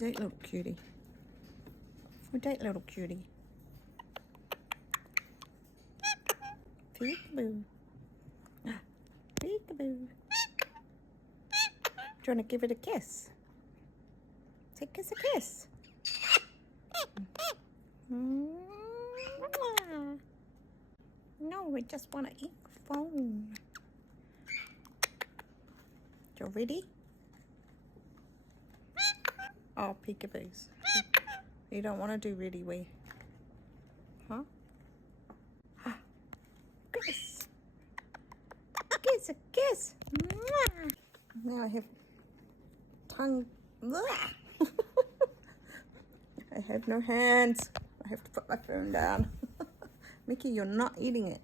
Date, little cutie. Good date, little cutie. Peekaboo. Peekaboo. Do you want to give it a kiss? Say kiss a kiss. No, we just want to eat phone. You ready? Oh, peekaboos. You don't want to do really wee. Huh? Kiss. Kiss a kiss. Now I have tongue. I have no hands. I have to put my phone down. Mickey, you're not eating it.